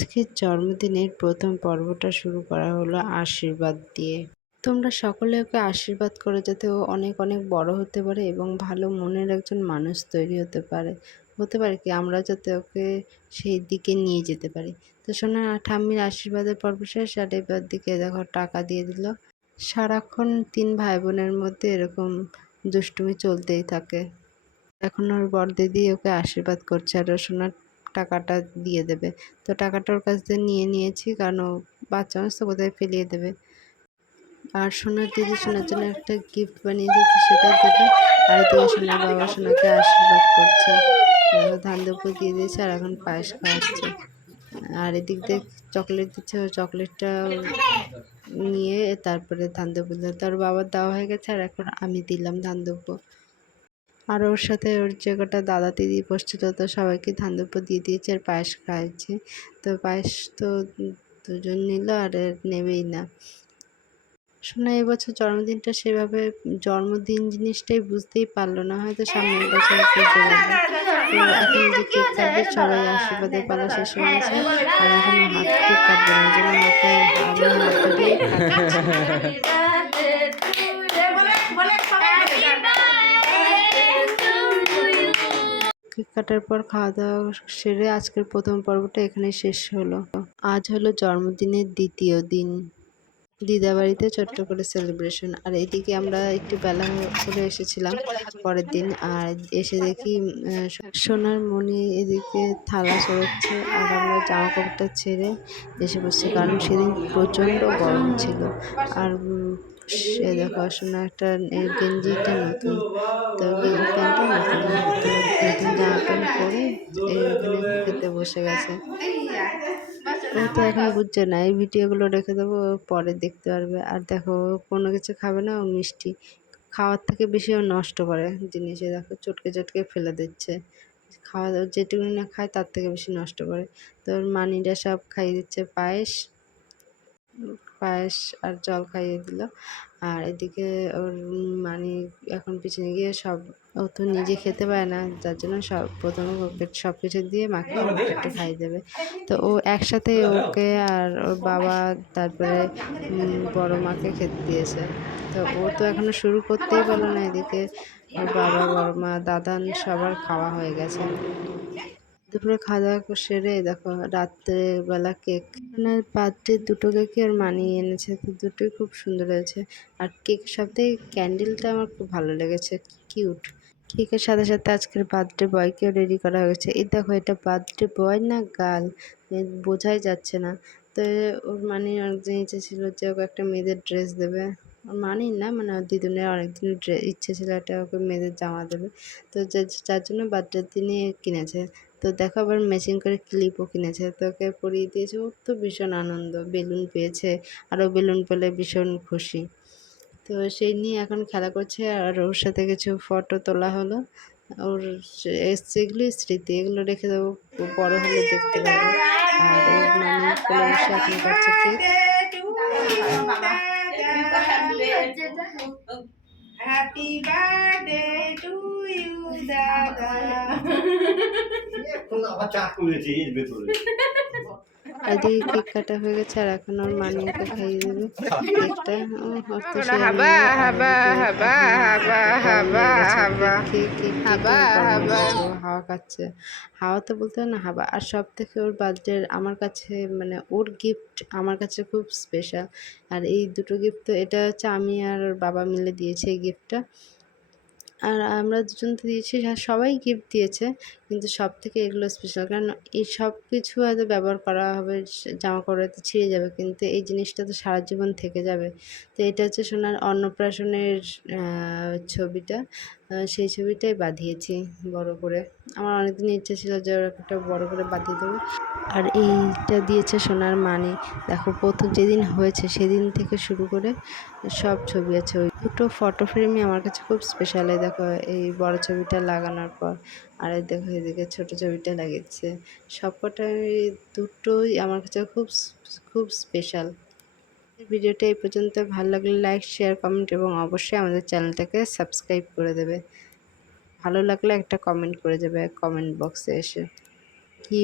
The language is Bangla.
আজকের জন্মদিনের প্রথম পর্বটা শুরু করা হলো আশীর্বাদ দিয়ে। তোমরা সকলে ওকে আশীর্বাদ করো যাতে ও অনেক অনেক বড় হতে পারে এবং ভালো মনের একজন মানুষ তৈরি হতে পারে কি আমরা যাতে ওকে সেই দিকে নিয়ে যেতে পারি। তো সোনা ঠাম্মির আশীর্বাদের পর্ব শেষ, আর এবার দিকে দেখো টাকা দিয়ে দিল। সারাক্ষণ 3 ভাই বোনের মধ্যে এরকম দুষ্টুমি চলতেই থাকে। এখন ওর বড়দিদি ওকে আশীর্বাদ করছে আর ও সোনার টাকাটা দিয়ে দেবে। তো টাকাটা ওর কাছ থেকে নিয়ে নিয়েছি, কারণ ও বাচ্চা মানুষ তো কোথায় ফেলিয়ে দেবে। আর সোনার দিদি সোনার জন্য একটা গিফট বানিয়ে দিয়েছে, সেটা দেবে। আর এদিকে সোনার বাবা সোনাকে আশীর্বাদ করছে, ধান দুপুর দিয়ে দিয়েছে আর এখন পায়েস খাওয়াচ্ছে। আর এদিক দিয়ে চকলেট দিচ্ছে, ও চকলেটটা নিয়ে তারপরে ধান দুপুর দিল। তার বাবার দেওয়া হয়ে গেছে আর এখন আমি দিলাম ধান দুপুর। আর ওর সাথে ওর যে কটা দাদা দিদি বসছিল তো সবাইকে ধান দুপুর দিয়ে দিয়েছে আর পায়েস খাওয়াচ্ছে। তো পায়েস তো দুজন নিল আর নেবেই না। শোনা এবছর জন্মদিনটা সেভাবে জন্মদিন জিনিসটাই বুঝতেই পারলো না, হয়তো সামনের বছর বুঝতে পারবে। তো এখন যে কেক কাটবে, সবাই আশীর্বাদের পালা শেষ হয়ে গেছে আর এখনো হাত কেক কাটবে না, যেন হাতে আমি হাত ধরিয়ে কেক কাটার পর খাওয়া দাওয়া সেরে আজকের প্রথম পর্বটা এখানে শেষ হলো। আজ হলো জন্মদিনের দ্বিতীয় দিন। দিদা বাড়িতে ছোট্ট করে সেলিব্রেশন। আর এদিকে আমরা একটু বেলা করে এসেছিলাম পরের দিন, আর এসে দেখি সোনার মণি এদিকে থালা সরাচ্ছে আর আমরা জামা কাপড়টা ছেড়ে এসে বসছি, কারণ সেদিন প্রচণ্ড গরম ছিল। আর সে দেখো সোনা একটা গেঞ্জিটা নতুন, তো প্যান্টটা নতুন, তো নতুন জামা প্যান্ট পরে এখানে খেতে বসে গেছে। ও তো এখন বুঝছে না, এই ভিডিওগুলো রেখে দেবো, পরে দেখতে পারবে। আর দেখো কোনো কিছু খাবে না, ও মিষ্টি খাওয়ার থেকে বেশি ও নষ্ট করে জিনিসে, দেখো চটকে চটকে ফেলে দিচ্ছে। খাওয়া যেটুকুনি না খায় তার থেকে বেশি নষ্ট করে। তো ওর মানিরা সব খাইয়ে দিচ্ছে পায়েস পায়েস আর জল খাইয়ে দিল। আর এদিকে ওর মানি এখন পিছনে গিয়ে সব, ও তো নিজে খেতে পারে না, যার জন্য প্রথমে সব কিছু দিয়ে মাকে একটু খাইয়ে দেবে। তো ও একসাথে ওকে আর ওর বাবা তারপরে বড় মাকে খেতে দিয়েছে। তো ও তো এখনো শুরু করতেই পারলো না, এদিকে ওর বাবা বড় মা দাদান সবার খাওয়া হয়ে গেছে। দুপুরে খাওয়া দাওয়া সেরে দেখো রাত্রেবেলা কেক, মানে বার্থডে দুটো কেকই আর মানিয়ে এনেছে, তো দুটোই খুব সুন্দর হয়েছে। আর কেক সাথে ক্যান্ডেলটা আমার খুব ভালো লেগেছে, কিউট। কেকের সাথে সাথে আজকের বার্থডে বয়কেও রেডি করা হয়েছে। এই দেখো এটা বার্থডে বয় না গার্ল, বোঝাই যাচ্ছে না। তো ওর মানে অনেকদিন ইচ্ছে ছিল যে ওকে একটা মেয়েদের ড্রেস দেবে, ওর মানি না মানে ওর দিদুনের অনেকদিন ইচ্ছে ছিল একটা ওকে মেয়েদের জামা দেবে। তো যার জন্য বার্থডের দিনে কিনেছে। তো দেখো আবার ম্যাচিং করে ক্লিপও কিনেছে, তো ওকে পরিয়ে দিয়েছে। ওর তো ভীষণ আনন্দ, বেলুন পেয়েছে, আরও বেলুন পেলে ভীষণ খুশি। তো সেই নিয়ে এখন খেলা করছে আর ওর সাথে কিছু ফটো তোলা হলো। ওর এগুলোই স্মৃতি, এগুলো রেখে দেবো, বড় হলে দেখতে পাবে। আর ওর মানে কোলে বসে এখন কাটছে cake. Happy birthday to you দাদা। আবার চা করেছি এর ভেতরে। এদিকে কেক কাটা হয়ে গেছে আর এখন ওর মানি ওকে খাইয়ে দেবে কেকটা। ওর তো সে হাওয়া খাচ্ছে, হাওয়া তো বলতে হয় না হাওয়া। আর সব থেকে ওর বার্থডে আমার কাছে মানে ওর গিফট আমার কাছে খুব স্পেশাল। আর এই দুটো গিফট তো এটা হচ্ছে আমি আর ওর বাবা মিলে দিয়েছি এই গিফটটা। আর আমরা দুজন তো দিয়েছি, সবাই গিফট দিয়েছে, কিন্তু সব থেকে এগুলো স্পেশাল, কারণ এই সব কিছু হয়তো ব্যবহার করা হবে, জামা কাপড় হয়তো ছিঁড়ে যাবে, কিন্তু এই জিনিসটা তো সারা জীবন থেকে যাবে। তো এটা হচ্ছে সোনার অন্নপ্রাশনের ছবিটা, সেই ছবিটাই বাঁধিয়েছি বড় করে। আমার অনেকদিন ইচ্ছে ছিল যে ওর একটা বড় করে বাঁধিয়ে দেবো। আর এইটা দিয়েছে সোনার মানি, দেখো প্রথম যেদিন হয়েছে সেদিন থেকে শুরু করে সব ছবি আছে। ওই দুটো ফটো ফ্রেমই আমার কাছে খুব স্পেশাল। এই দেখো এই বড় ছবিটা লাগানোর পর, আর এই দেখো এদিকে ছোট ছবিটা লাগিয়েছে, সবকটাই দুটোই আমার কাছে খুব খুব স্পেশাল। ভিডিওটা এই পর্যন্ত, ভালো লাগলে লাইক শেয়ার কমেন্ট এবং অবশ্যই আমাদের চ্যানেলটাকে সাবস্ক্রাইব করে দেবে। ভালো লাগলে একটা কমেন্ট করে যাবে কমেন্ট বক্সে এসে। কি